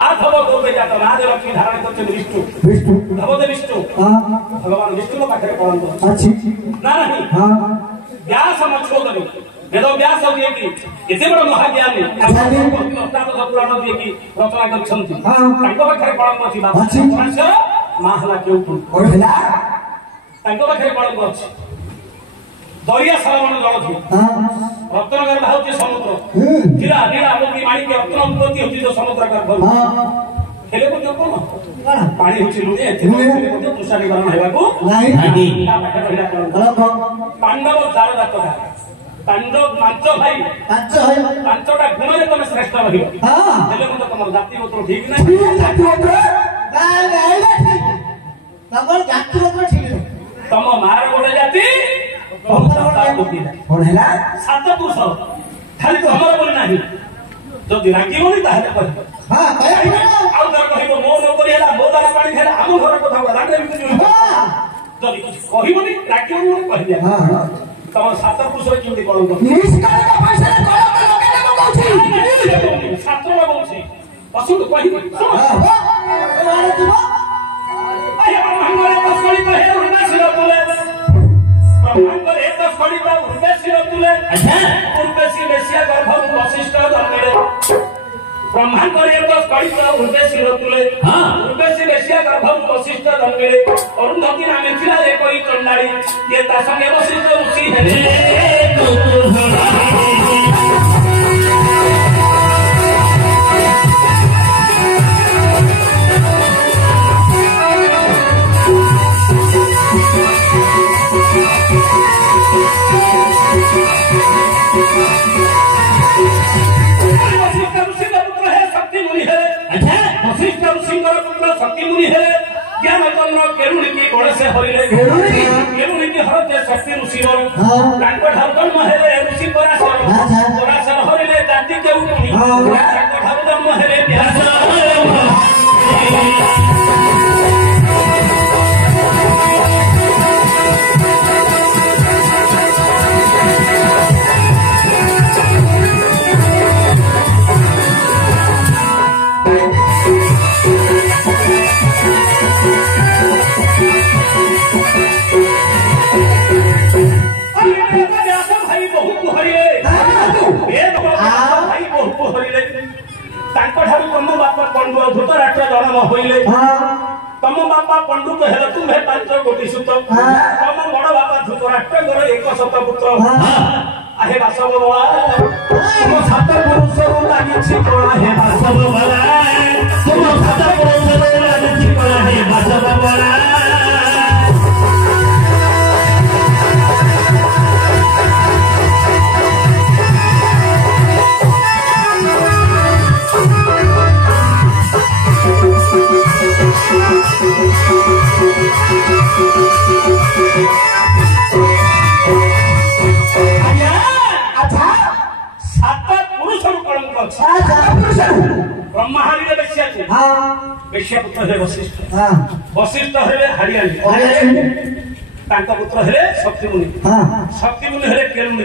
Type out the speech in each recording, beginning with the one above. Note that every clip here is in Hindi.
आधव गोपे जात नाद लक्ष्मी धारण करते विष्णु विष्णु भगवते विष्णु भगवान विष्णु पाखे पढ़ंत अच्छी ना नहीं हां व्यास मछोदरी वेद व्यास दिए कि एते बड़ महाज्ञानी अष्टादश पुराण दिए कि रचना करछंती तांको पाखे पढ़ंत अछि बाबा माहला केउटु ओला तांको पाखे पढ़ंत अछि दरिया सालमन जल थी रत्नगर भाउती समुद्र हीरा हीरा मोती माणिक्य रत्न उत्पत्ति होती जो समुद्र गर्भ हेले को कोन पानी होची लुणे हेले को तुषा निवारण हेबाको नाही पांडव दार जात पांडव पांचटा गुण रे तमे श्रेष्ठ रहियो हेले को तमर जाति गोत्र ठीक नाही जाति गोत्र नाही ठीक तमर जाति गोत्र ठीक तम मार गोटे जाति कौन है सात पुरुष खाली तमर बोली नाही जदि रागिबनी ताहे कहि हां आउ दर कहिबो मो नौकरी हला मो दाना पानी खेला हम घर कथा दांडे बिकुनी जदि कहिबनी रागिबनी कहि दिया हां तम सात पुरुष रे किउटी कळो निष्काल का पैसा कळो लगे ना कहउछि सात रे कहउछि असुत कहि हां मारे दिबो आया हमरे कसली कहे उना सिर तुले ब्रह्मांडर एक खड़ी बा उर्वेशी तुले अच्छा उर्वेशी बेसिया गर्भ वशिष्ठ जन्मले ब्रह्मांडर एक खड़ी बा उर्वेशी तुले हां उर्वेशी बेसिया गर्भ वशिष्ठ जन्मले अरुंधति नामे थिला एक ही चंडाली ये ता संगे वशिष्ठ ऋषि हेले शक्ति मुनि है ज्ञान चंद्र केरुणी की गोड़े से हरिले केरुणी की हरते शक्ति ऋषि रो तांको धर्म हेले ऋषि पराशर हरिले जाति के उठनी तांको धर्म हेले व्यास तम बापा पंडु को हेल तुम 5 कोटी सुत तम बड़ बापा धृतराष्ट्र घर 100 पुत्र आहे बासव बला तुम 7 पुरुष लागि छि कोला हे बासव बला तुम 7 पुरुष लागि छि कोला हे बासव बला ब्रह्माहारी बेश्या थे बेश्या पुत्र है वशिष्ठ वशिष्ठ हेले हरियाणी तांका पुत्र हेले शक्ति मुनि हेले केरुणी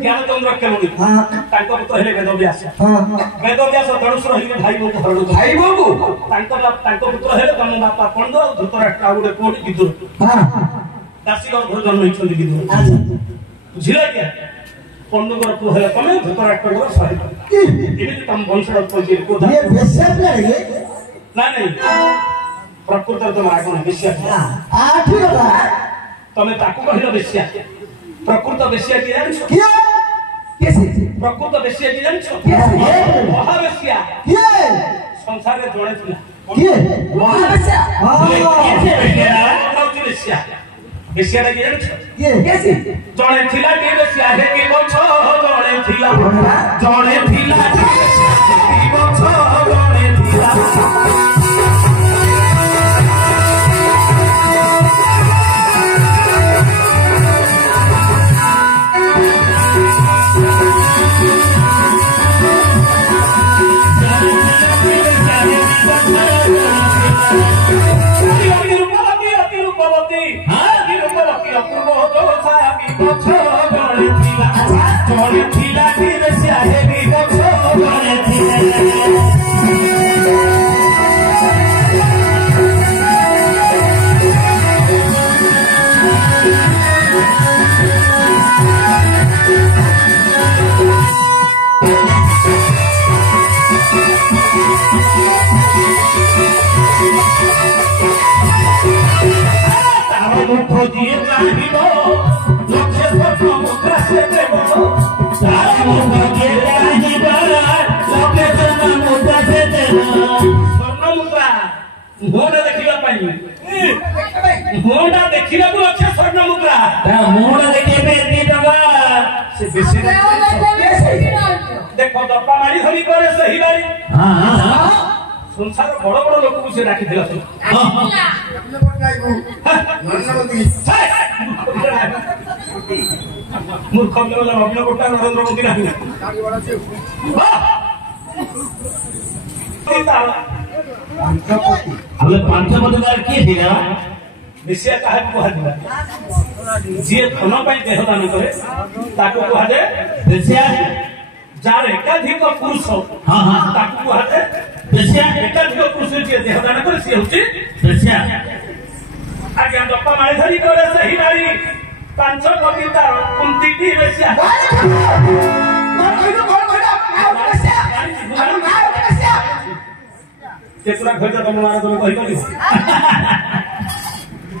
ज्ञान चंद्र केरुणी तांका पुत्र हेले वेदव्यास धनुष रही भाई बोलू हरडू भाई बोलू तांका पुत्र हेले तम बापा पंड धृतराष्ट्र गोटे कोटी विदुर दासी घर जन्म होइछन विदुर बुझिला क्या पंडुगर को हेले तमे धृतराष्ट्र घर सहित एमिति तम वंशर पजे को ये बेश्या लगे ना नहीं प्रकृत तो मागण बेश्या आ ठीक है तमे ताकू कहिलो बेश्या प्रकृत बेश्या की जानछो किया कैसे प्रकृत बेश्या की जानछो महावेश्या ये संसार रे जोड़े थिला ये महावेश्या हां बेश्या बेश्या की जानछो ये कैसे जोड़े थिला के बेश्या हे की बोछो जोड़े थिला के बेश्या की बोछो जोड़े थिला जोड़े थिला के बेश्या हे की बोछो जोड़े थिला ଯିଏ ଚାହିଁବ ଲକ୍ଷେ ସ୍ୱର୍ଣ୍ଣ ମୁଦ୍ରା ସେ ଦେବ ତାର ମୁଖ ଯିଏ ଚାହିଁବ ଲକ୍ଷେ ସ୍ୱର୍ଣ୍ଣ ମୁଦ୍ରା ସେ ଦେବ ସ୍ୱର୍ଣ୍ଣ ମୁଦ୍ରା ମୁହଁଟା ଦେଖିବା ପାଇଁ ମୁହଁଟା ଦେଖିବାକୁ ଲକ୍ଷେ ସ୍ୱର୍ଣ୍ଣ ମୁଦ୍ରା ତା ମୁହଁଟା ଦେଖିବା ପାଇଁ 2 ଟଙ୍କା ସେ ବେଶୀ ଦେଖ ଦପା ମାରି ଧରି କରେ ସେହି ବାରି ସଂସାର ବଡ ବଡ ଲୋକଙ୍କୁ ସେ ଡାକିଥିଲା ମୂର୍ଖ ନବୀନ ପଟ୍ଟନାୟକ ନରେନ୍ଦ୍ର ମୋଦି ନାହିଁ ପାଞ୍ଚପତି କିଏ ଥିଲା ବେଶିଆ କାହାକୁ କୁହାଯିବା ଯିଏ ଧନ ପାଇଁ ଦେହ ଦାନ କରେ ତାକୁ କୁହାଯାଏ ବେଶିଆ ଯାହାର ଏକାଧିକ ପୁରୁଷ ତାକୁ କୁହାଯାଏ ବେଶିଆ ଏକାଧିକ ପୁରୁଷ ଯିଏ ଦେହ ଦାନ କରେ ସିଏ ହଉଛି ବେଶିଆ ଆଜ୍ଞା ଦପା ମାଳି ଧରି କରେ ସେହି ନାରୀ 5 କବିତାର କୁନ୍ତିଟି ବେଶିଆ କେତେଟା ଘର ତମ ନାଁ ତମେ କହିପାରିବ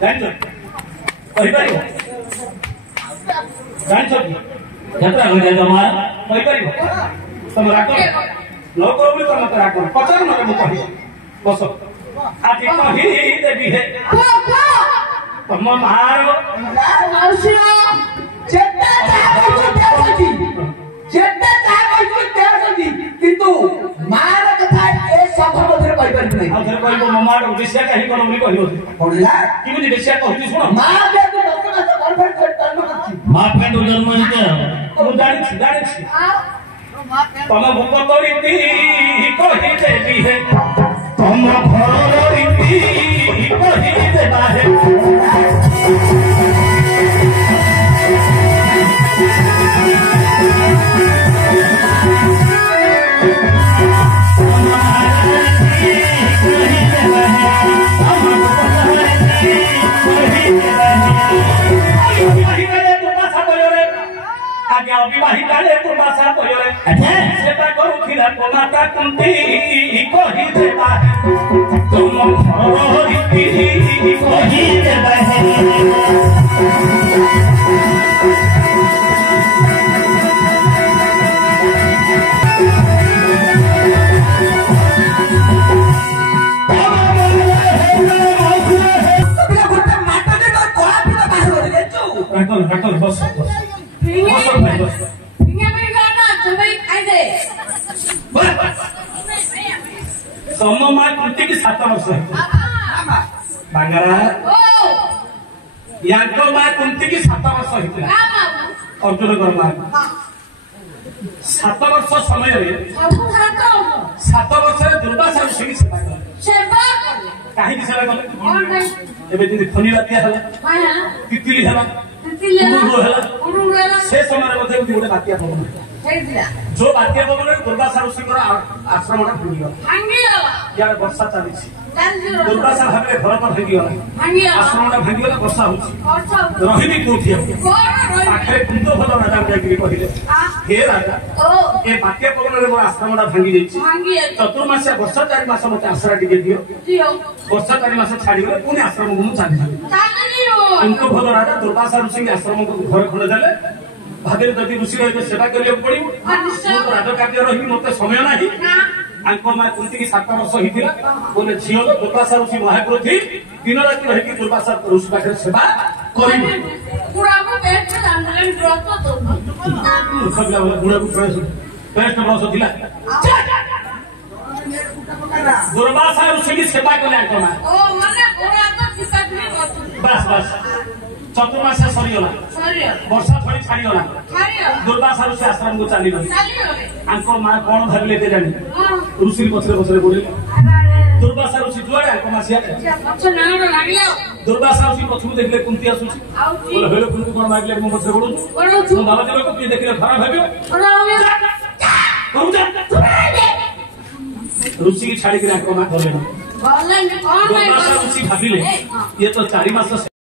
ଜାଣିଛ କହିପାରିବ ଜାଣିଛ କେତେଟା ଘର ତମ କହିପାରିବ ତମ ରାଗ ନ କର ବୋଲି ତମ ରାଗ ପଚାର ନହେଲେ ମୁଁ କହିବି ବସ ଆଜି କହିଦେବି ହେ ତମ ମାର କିନ୍ତୁ ମାର କଥା ଏ ସଭା ମଧ୍ୟରେ କହିପାରିବି ନାହିଁ ଆଉ କହିବ ମୋ ମାର ବେଶିଆ କାହିଁ କଣ ବୋଲି କହିବ କେମିତି ବେଶିଆ କହୁଛି ଶୁଣ ମା ଯେହେତୁ 10 ମାସ ଗର୍ଭରେ ଜନ୍ମ କରିଛି ମା ପେଟୁ ଜନ୍ମ ହେଇଛି ମୁଁ ଜାଣିଛି ତମ ଭୋକ କରିବି କହିଦେବି ହେ ତମ ଘର ରୀତି କହିଦେବା ହେ ଅବିବାହିତାରେ ପୂର୍ବାଶା କହିଲେ ସେଟା କରୁଥିଲା କମାତା କୁନ୍ତି କହିଦେବା ତୁମ ଘର ରୀତି କହିଦେବା ବସ ତମ ମା କୁନ୍ତିକି 7 ବର୍ଷ ବାଙ୍ଗରା ୟାଙ୍କ ମା କୁନ୍ତିକି 7 ବର୍ଷ ହେଇଥିଲା ଅର୍ଜୁନଙ୍କର ମା 7 ବର୍ଷ ସମୟରେ 7 ବର୍ଷରେ ଦୁର୍ବାସା ଋଷିକି ସେବା କଲେ କାହିଁକି ସେବା କଲେ ଏବେ ଯେମିତି ଫନି ବାତ୍ୟା ହେଲା ତିତିଲି ହେଲା ସେ ସମୟରେ ମଧ୍ୟ ଏମିତି ଗୋଟେ ବାତ୍ୟା ପବନ ଯୋଉ ବାତ୍ୟା ପବନରେ ଦୁର୍ବାସା ଋଷିଙ୍କର ଆଶ୍ରମଟା ଭାଙ୍ଗିଗଲା ଇଆଡେ ବର୍ଷା ଚାଲିଛି ଦୁର୍ବାସା ଭାବରେ ଘର ତ ଭାଙ୍ଗିଗଲା ଆଶ୍ରମଟା ଭାଙ୍ଗିଗଲା ବର୍ଷା ହଉଛି ରହିବି କୋଉଠି ପାଖରେ କୁନ୍ଦ ଭଲ ରାଜା ଯାଇକିରି କହିଲେ ହେ ରାଜା ଏ ବାତ୍ୟା ପବନରେ ମୋର ଆଶ୍ରମଟା ଭାଙ୍ଗି ଯାଇଛି ଚତୁର୍ମାସିଆ ବର୍ଷା 4 ମାସ ମତେ ଆଶ୍ରା ଟିକେ ଦିଅ ବର୍ଷା 4 ମାସ ଛାଡିଗଲେ ପୁଣି ଆଶ୍ରମକୁ ମୁଁ ଚାଲିଯିବି କିନ୍ତୁ ଭଲ ରାଜା ଦୁର୍ବାସା ଋଷିଙ୍କ ଆଶ୍ରମକୁ ଘର ଖଣ୍ଡେ ଦେଲେ ଭାବିଲେ ଯଦି ଋଷି ରହିବେ ସେବା କରିବାକୁ ପଡିବ ମୁଁ ରାଜକାର୍ଯ୍ୟ ରହିବି ମତେ ସମୟ ନାହିଁ ଆଙ୍କ ମା କୁନ୍ତିକି 7 ବର୍ଷ ହେଇଥିଲା ବୋଲେ ଝିଅ ଦୁର୍ବାସା ଋଷି ମହାପୁରୋଧି ଦିନ ରାତି ରହିକି ଦୁର୍ବାସା ଋଷି ପାଖରେ ସେବା କରିବେ ବୁଢାକୁ ବେଷ୍ଟ ବୟସ ଥିଲା ଦୁର୍ବାସା ଋଷିକି ସେବା କଲେ ଆଙ୍କ ମା ବାସ୍ ବାସ୍ ଚତୁର୍ମାସିଆ ସରିଗଲା ବର୍ଷା ଛଡି ଛାଡିଗଲା ଦୁର୍ବାସା ଋଷି ଆଶ୍ରମକୁ ଚାଲିଗଲେ ଆଙ୍କ ମା କଣ ଭାବିଲେ କେଜାଣି ଋଷି ପଛରେ ପଛରେ ଗୋଡିଲେ ଦୁର୍ବାସା ଋଷି ଯୁଆଡେ ଆଙ୍କ ମା ସିଆଡେ ଦୁର୍ବାସା ଋଷି ପଛକୁ ଦେଖିଲେ କୁନ୍ତି ଆସୁଛି କହିଲେ କୁନ୍ତି କଣ ମାଗିଲେ ମୋ ପଛରେ ଗୋଡୁଛୁ ମୁଁ ବାବା ଦେବାକୁ କିଏ ଦେଖିଲେ ଖରାପ ଭାବିବ ଋଷିକି ଛାଡିକିରି ଆଙ୍କ ମା ଗଲେ ଦୁର୍ବାସା ଋଷି ଭାବିଲେ ଇଏ ତ 4 ମାସ